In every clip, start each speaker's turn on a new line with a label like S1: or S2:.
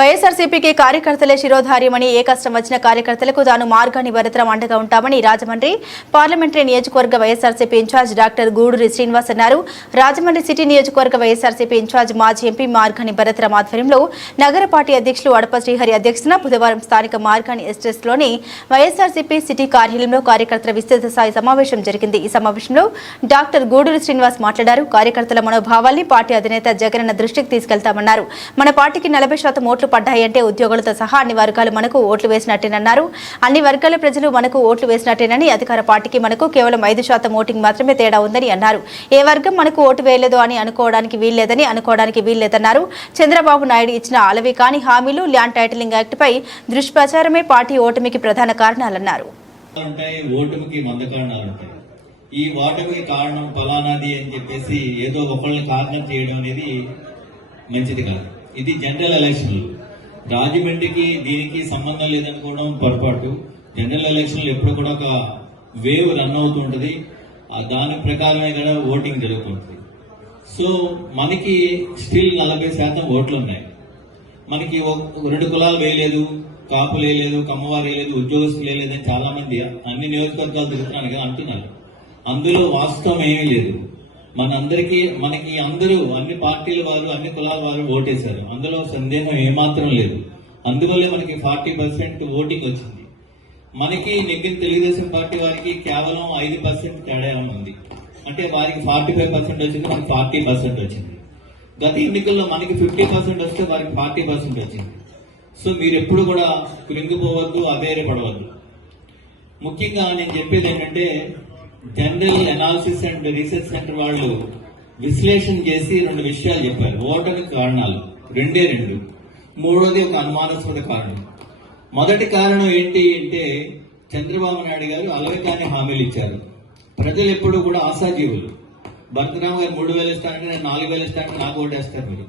S1: వైఎస్ఆర్సీపీకి కార్యకర్తలే శిరోధార్యమని ఏ కష్టం వచ్చిన కార్యకర్తలకు తాను మార్గాన్ని భరతరం అండగా ఉంటామని రాజమండ్రి పార్లమెంటరీ నియోజకవర్గ YSRCP incharge doctor Guduri Srinivas అన్నారు. రాజమండ్రి సిటీ నియోజకవర్గ వైఎస్ఆర్సీపీ ఇన్ఛార్జ్ మాజీ ఎంపీ మార్గాని భరతరం ఆధ్వర్యంలో నగర పార్టీ అధ్యక్షులు అడప శ్రీహరి అధ్యక్షతన బుధవారం స్థానిక మార్గాని ఎస్టేట్స్లోని వైఎస్ఆర్సీపీ సిటీ కార్యాలయంలో కార్యకర్తల విస్తృత స్థాయి సమావేశం జరిగింది. ఈ సమావేశంలో డాక్టర్ గూడూరి శ్రీనివాస్ మాట్లాడారు. కార్యకర్తల మనోభావాల్ని పార్టీ అధినేత జగనన్న దృష్టికి తీసుకెళ్తామన్నారు. మన పార్టీకి నలభై శాతం ఓట్లు పడ్డాయంటే ఉద్యోగులతో సహా అన్ని వర్గాలు మనకు ఓట్లు వేసినట్టేనన్నారు అన్ని వర్గాల ప్రజలు మనకు ఓట్లు వేసినట్టేనని అధికార పార్టీకి మనకు కేవలం ఐదు శాతం ఓటింగ్ మాత్రమే తేడా ఉందని అన్నారు. ఏ వర్గం మనకు ఓటు వేయలేదు అని అనుకోవడానికి వీల్లేదని అనుకోవడానికి వీల్లేదన్నారు. చంద్రబాబు నాయుడు ఇచ్చిన అలవి కాని హామీలు ల్యాండ్ టైటిలింగ్ యాక్ట్పై దుష్ప్రచారమే పార్టీ ఓటమికి ప్రధాన కారణాలన్నారు.
S2: కారణాలు ఈ ఓటమికి కారణం ఫలానాది అని చెప్పేసి ఏదో ఒకళ్ళని కారణం చేయడం అనేది మంచిది కాదు. ఇది జనరల్ ఎలక్షన్లు. రాజమండ్రికి దీనికి సంబంధం లేదనుకోవడం పొరపాటు. జనరల్ ఎలక్షన్లు ఎప్పుడు కూడా ఒక వేవ్ రన్ అవుతుంటుంది ఆ దాని ప్రకారమే కదా ఓటింగ్ జరుగుతుంటుంది. సో మనకి స్టిల్ నలభై శాతం ఓట్లు ఉన్నాయి. మనకి రెండు కులాలు వేయలేదు కాపులు వేయలేదు కమ్మవారు వేయలేదు ఉద్యోగస్తులు వేయలేదు అని చాలా మంది అన్ని నియోజకవర్గాలు తిరుగుతున్నాను కదా అంటున్నారు. అందులో వాస్తవం ఏమీ లేదు. మనందరికీ మనకి అందరూ అన్ని పార్టీల వారు అన్ని కులాల వారు ఓటేశారు. అందులో సందేహం ఏమాత్రం లేదు. అందువల్లే మనకి ఫార్టీ పర్సెంట్ ఓటింగ్ వచ్చింది. మనకి నెగ్గిన తెలుగుదేశం పార్టీ వారికి కేవలం ఐదు పర్సెంట్ తేడా ఉంది? అంటే వారికి ఫార్టీ ఫైవ్ పర్సెంట్ వచ్చింది మనకి ఫార్టీ పర్సెంట్ వచ్చింది. గత ఎన్నికల్లో మనకి ఫిఫ్టీ పర్సెంట్ వస్తే వారికి ఫార్టీ పర్సెంట్ వచ్చింది. సో మీరు ఎప్పుడు కూడా కృంగిపోవద్దు అధైర్యపడవద్దు ముఖ్యంగా నేను చెప్పేది ఏంటంటే general analysis and research centre వాళ్ళు విశ్లేషణ చేసి రెండు విషయాలు చెప్పారు. ఓటమి కారణాలు. రెండే రెండు. మూడోది ఒక అనుమానాస్పద కారణం. మొదటి కారణం ఏంటి అంటే చంద్రబాబు నాయుడు గారు అలవికాని హామీలు ఇచ్చారు. ప్రజలు ఎప్పుడు కూడా ఆశాజీవులు. భరతరామ గారు మూడు వేలు ఇస్తారంటే నేను నాలుగు వేలు ఇస్తానంటే నాకు ఓటేస్తారు మీరు.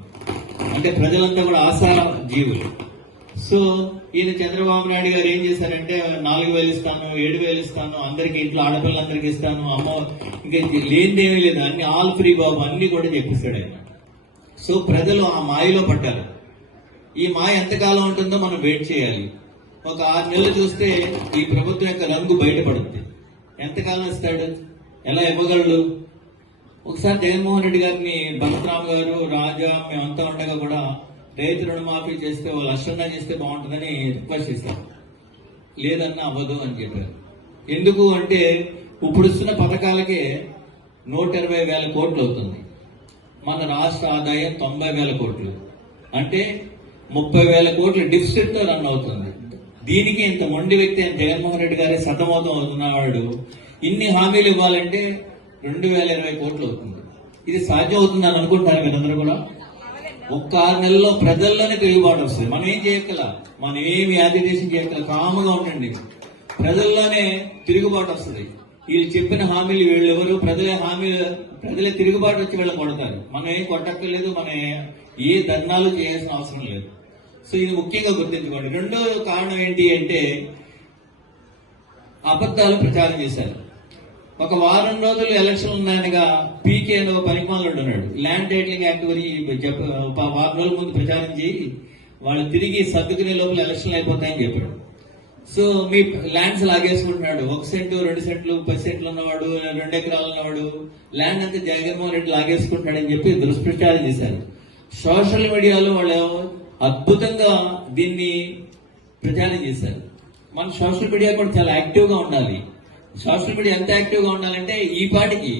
S2: అంటే ప్రజలంతా కూడా ఆశా జీవులు సో ఈయన చంద్రబాబు నాయుడు గారు ఏం చేశారంటే నాలుగు వేలు ఇస్తాను ఏడు వేలు ఇస్తాను అందరికి ఇంట్లో ఆడపిల్లలందరికి ఇస్తాను అమ్మ ఇంకా లేనిదేమీ లేదు అన్ని ఆల్ ఫ్రీ బాబు అన్ని కూడా చెప్పిస్తాడు ఆయన. సో ప్రజలు ఆ మాయలో పడ్డారు. ఈ మాయ ఎంతకాలం ఉంటుందో మనం వెయిట్ చేయాలి. ఒక ఆరు నెలలు చూస్తే ఈ ప్రభుత్వం యొక్క రంగు బయటపడుతుంది ఎంతకాలం ఇస్తాడు? ఎలా ఇవ్వగలడు? ఒకసారి జగన్మోహన్ రెడ్డి గారిని భరతరామ్ గారు రాజా మేమంతా ఉండగా కూడా రైతు రుణమాఫీ చేస్తే వాళ్ళు అష్టంగా చేస్తే బాగుంటుందని రిక్వెస్ట్ చేశారు. లేదన్నా అవ్వదు అని చెప్పారు. ఎందుకు అంటే ఇప్పుడు ఇస్తున్న పథకాలకే నూట ఇరవై వేల కోట్లు అవుతుంది. మన రాష్ట్ర ఆదాయం తొంభై వేల కోట్లు. అంటే ముప్పై వేల కోట్లు డిఫిసిట్తో రన్ అవుతుంది. దీనికి ఇంత మొండి వ్యక్తి అయిన జగన్మోహన్ రెడ్డి గారే సతమతం అవుతున్నవాడు. ఇన్ని హామీలు ఇవ్వాలంటే రెండు వేల ఇరవై కోట్లు అవుతుంది. ఇది సాధ్యం అవుతుందని అనుకుంటారు మీరందరూ కూడా? ఒక్క ఆరు నెలల్లో ప్రజల్లోనే తిరుగుబాటు వస్తుంది. మనం ఏం చేయక్కల? మనం ఏమి యాజిటేషన్ చేయక్కల? కాముగా ఉండండి. ప్రజల్లోనే తిరుగుబాటు వస్తుంది. వీళ్ళు చెప్పిన హామీలు వీళ్ళు ఎవరు? ప్రజలే హామీలు ప్రజలే తిరుగుబాటు వచ్చి వీళ్ళని కొడతారు. మనం ఏం కొట్టక్కర్లేదు మనం ఏ- ధర్నాలు చేయాల్సిన అవసరం లేదు. సో ఇది ముఖ్యంగా గుర్తించుకోండి. రెండో కారణం ఏంటి అంటే అబద్ధాలు ప్రచారం చేశారు. ఒక వారం రోజులు ఎలక్షన్ ఉన్నాయనగా పీకే అని ఒక ఉన్నాడు. ల్యాండ్ టైటిలింగ్ యాక్ట్ గురించి చెప్ప వారం రోజుల ముందు ప్రచారం చేయి వాళ్ళు తిరిగి సర్దుకునే లోపల ఎలక్షన్లు అయిపోతాయని చెప్పాడు. సో మీ ల్యాండ్స్ లాగేసుకుంటున్నాడు. ఒక సెంటు రెండు సెంట్లు పది సెంట్లు ఉన్నవాడు రెండు ఎకరాలు ఉన్నవాడు ల్యాండ్ అంతా జగన్మోహన్ రెడ్డి లాగేసుకుంటున్నాడని చెప్పి దుష్ప్రచారం చేశారు. సోషల్ మీడియాలో వాళ్ళు అద్భుతంగా దీన్ని ప్రచారం చేశారు. మన సోషల్ మీడియా కూడా చాలా యాక్టివ్గా ఉండాలి. సోషల్ మీడియా ఎంత యాక్టివ్గా ఉండాలంటే ఈ పాటికి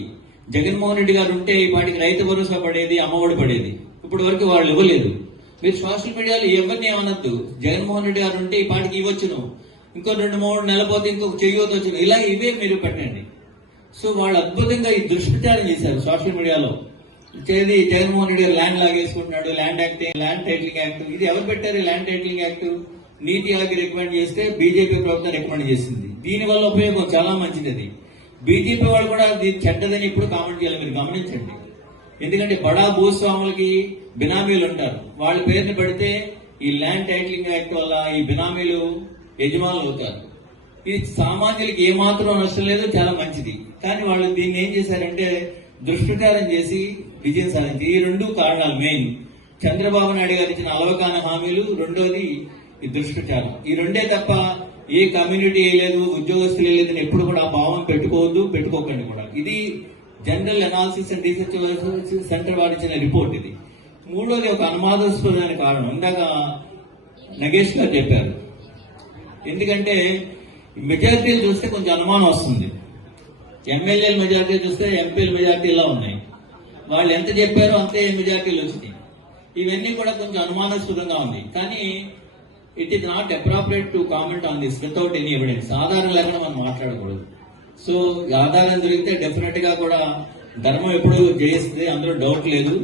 S2: జగన్మోహన్ రెడ్డి గారు ఉంటే ఈ పాటికి రైతు భరోసా పడేది అమ్మఒడి పడేది. ఇప్పటి వరకు వాళ్ళు ఇవ్వలేదు. మీరు సోషల్ మీడియాలో ఎవరిని ఏమనొద్దు? జగన్మోహన్ రెడ్డి గారు ఉంటే ఈ పాటికి ఇవ్వచ్చును. ఇంకో రెండు మూడు నెలల పోతే ఇంకొక చెయ్యొద్దు వచ్చును. ఇలా ఇవే మీరు పెట్టండి. సో వాళ్ళు అద్భుతంగా ఈ దుష్ప్రచారం చేశారు సోషల్ మీడియాలో చేది జగన్మోహన్ రెడ్డి గారు land లాగేసుకుంటున్నాడు land act land titling act ఇది ఎవరు పెట్టారు land titling act? NITI Aayog recommend చేస్తే బీజేపీ ప్రభుత్వం రికమెండ్ చేసింది. దీనివల్ల ఉపయోగం చాలా మంచిది అది బీజేపీ వాళ్ళు కూడా అది చెడ్డదని ఇప్పుడు కామెంట్ చేయాలి మీరు గమనించండి. ఎందుకంటే బడా భూస్వాములకి బినామీలు ఉంటారు వాళ్ళ పేరుని పెడితే ఈ ల్యాండ్ టైటిలింగ్ యాక్ట్ వల్ల ఈ బినామీలు యజమానులు అవుతారు. ఇది సామాన్యులకి ఏమాత్రం నష్టం లేదు చాలా మంచిది. కానీ వాళ్ళు దీన్ని ఏం చేశారంటే దుష్ప్రచారం చేసి విజయం సాధించి ఈ రెండు కారణాలు మెయిన్. చంద్రబాబు నాయుడు గారు ఇచ్చిన అలవకాన హామీలు. రెండోది ఈ దుష్ప్రచారం ఈ రెండే తప్ప ఏ కమ్యూనిటీ వేయలేదు ఉద్యోగస్తులు వేయలేదు ఎప్పుడు కూడా భావం పెట్టుకోవద్దు పెట్టుకోకండి కూడా. ఇది general analysis and research centre వాడిచ్చిన report ఇది. మూడోది ఒక అనుమానాస్పదమైన కారణం. ఇందాక నగేష్ గారు చెప్పారు. ఎందుకంటే మెజారిటీలు చూస్తే కొంచెం అనుమానం వస్తుంది. ఎమ్మెల్యేల మెజారిటీ చూస్తే ఎంపీల మెజారిటీలా ఉన్నాయి. వాళ్ళు ఎంత చెప్పారో అంతే మెజారిటీలు వచ్చినాయి. ఇవన్నీ కూడా కొంచెం అనుమానాస్పదంగా ఉంది. కానీ it is not appropriate to comment on this without any evidence ఆధారం లేకుండా మనం మాట్లాడకూడదు. సో ఆధారం దొరికితే డెఫినెట్గా కూడా ధర్మం ఎప్పుడు జయిస్తుంది అందులో డౌట్ లేదు.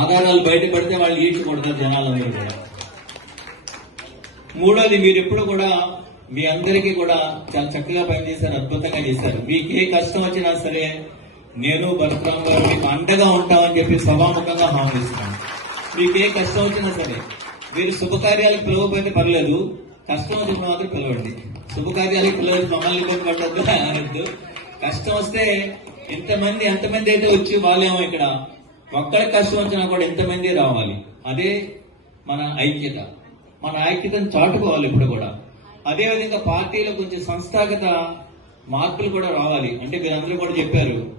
S2: ఆధారాలు బయటపడితే వాళ్ళు ఈడ్చుకుంటారు జనాలందరూ కూడా. మూడోది మీరు ఎప్పుడు కూడా మీ అందరికీ కూడా చాలా చక్కగా పనిచేశారు అద్భుతంగా చేశారు. మీకు ఏ కష్టం వచ్చినా సరే నేను భరతరామ్ గారు మీకు అండగా ఉంటామని చెప్పి సభాముఖంగా హామీ ఇస్తున్నాను. మీకు ఏ కష్టం వచ్చినా సరే మీరు శుభకార్యాలకు పిలవకపోతే పర్లేదు. కష్టం వచ్చినప్పుడు మాత్రం పిలవండి. శుభకార్యాలకు పిలవద్దు మమ్మల్ని ఇబ్బంది పట్టద్దు అనొద్దు. కష్టం వస్తే ఎంతమంది ఎంతమంది అయితే వచ్చి వాళ్ళేమో ఇక్కడ ఒక్కరికి కష్టం వచ్చినా కూడా ఎంతమంది రావాలి. అదే మన ఐక్యత. మన ఐక్యతను చాటుకోవాలి ఇప్పుడు కూడా. అదేవిధంగా పార్టీలో కొంచెం సంస్థాగత మార్పులు కూడా రావాలి. అంటే మీరందరూ కూడా చెప్పారు.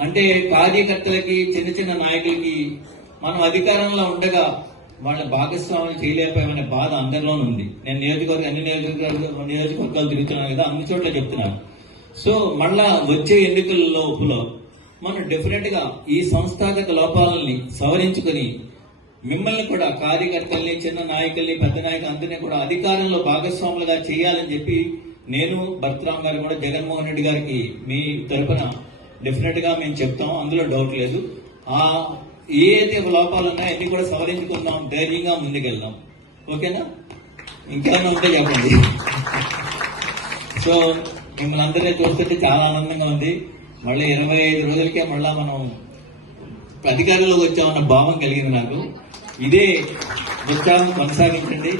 S2: అంటే కార్యకర్తలకి చిన్న చిన్న నాయకులకి మనం అధికారంలో ఉండగా వాళ్ళ భాగస్వాములు చేయలేకపోయామనే బాధ అందరిలోనూ ఉంది. నేను నియోజకవర్గం అన్ని నియోజకవర్గాలు నియోజకవర్గాలు తిరుగుతున్నాను కదా అన్ని చోట్ల చెప్తున్నాను. సో మళ్ళా వచ్చే ఎన్నికల లోపులో మనం డెఫినెట్గా ఈ సంస్థాగత లోపాలని సవరించుకొని మిమ్మల్ని కూడా కార్యకర్తల్ని చిన్న నాయకుల్ని పెద్ద నాయకులు అందరినీ కూడా అధికారంలో భాగస్వాములుగా చేయాలని చెప్పి నేను భర్తరామ్ గారు కూడా జగన్మోహన్ రెడ్డి గారికి మీ తరపున డెఫినెట్గా మేము చెప్తాం. అందులో డౌట్ లేదు. ఆ ఏ అయితే లోపాలు ఉన్నాయో అన్ని కూడా సవరించుకుందాం ధైర్యంగా ముందుకెళ్దాం. ఓకేనా? ఇంకేమైనా ఉంటే చెప్పండి. సో మిమ్మల్ని అందరినీ చూస్తుంటే చాలా ఆనందంగా ఉంది. మళ్ళీ ఇరవై ఐదు రోజులకే మళ్ళా మనం అధికారంలోకి వచ్చామన్న భావం కలిగింది నాకు. ఇదే ఉత్సాహం కొనసాగించండి.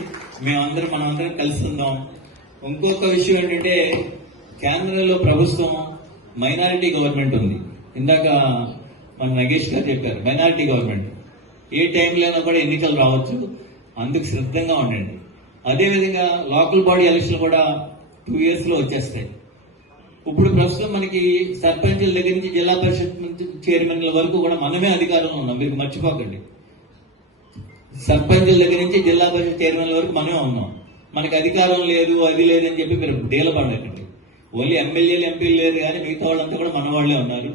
S2: మేమందరం మనం అందరం కలిసి ఉందాం. ఇంకొక విషయం ఏంటంటే కేంద్రంలో ప్రభుత్వం మైనారిటీ గవర్నమెంట్ ఉంది. ఇందాక మన నగేష్ గారు చెప్పారు మైనారిటీ గవర్నమెంట్. ఏ టైంలో అయినా కూడా ఎన్నికలు రావచ్చు అందుకు సిద్ధంగా ఉండండి. అదేవిధంగా లోకల్ బాడీ ఎలక్షన్ కూడా టూ ఇయర్స్లో వచ్చేస్తాయి. ఇప్పుడు ప్రస్తుతం మనకి సర్పంచుల దగ్గర నుంచి జిల్లా పరిషత్ నుంచి చైర్మన్ల వరకు కూడా మనమే అధికారంలో ఉన్నాం మీరు మర్చిపోకండి. సర్పంచుల దగ్గర నుంచి జిల్లా పరిషత్ చైర్మన్ల వరకు మనమే ఉన్నాం. మనకి అధికారం లేదు అది లేదు అని చెప్పి మీరు డీలపడకండి. ఓన్లీ ఎమ్మెల్యేలు ఎంపీలు లేదు కానీ మిగతా వాళ్ళంతా కూడా మన వాళ్ళే ఉన్నారు.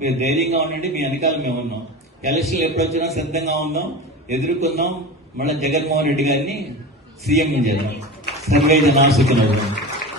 S2: మీరు ధైర్యంగా ఉండండి మీ వెనకాల మేము ఉన్నాం. ఎలక్షన్లు ఎప్పుడొచ్చినా సిద్ధంగా ఉన్నాం ఎదుర్కొందాం. మళ్ళీ జగన్మోహన్ రెడ్డి గారిని సీఎం చేద్దాం. సర్వే జనాసుకున్నారు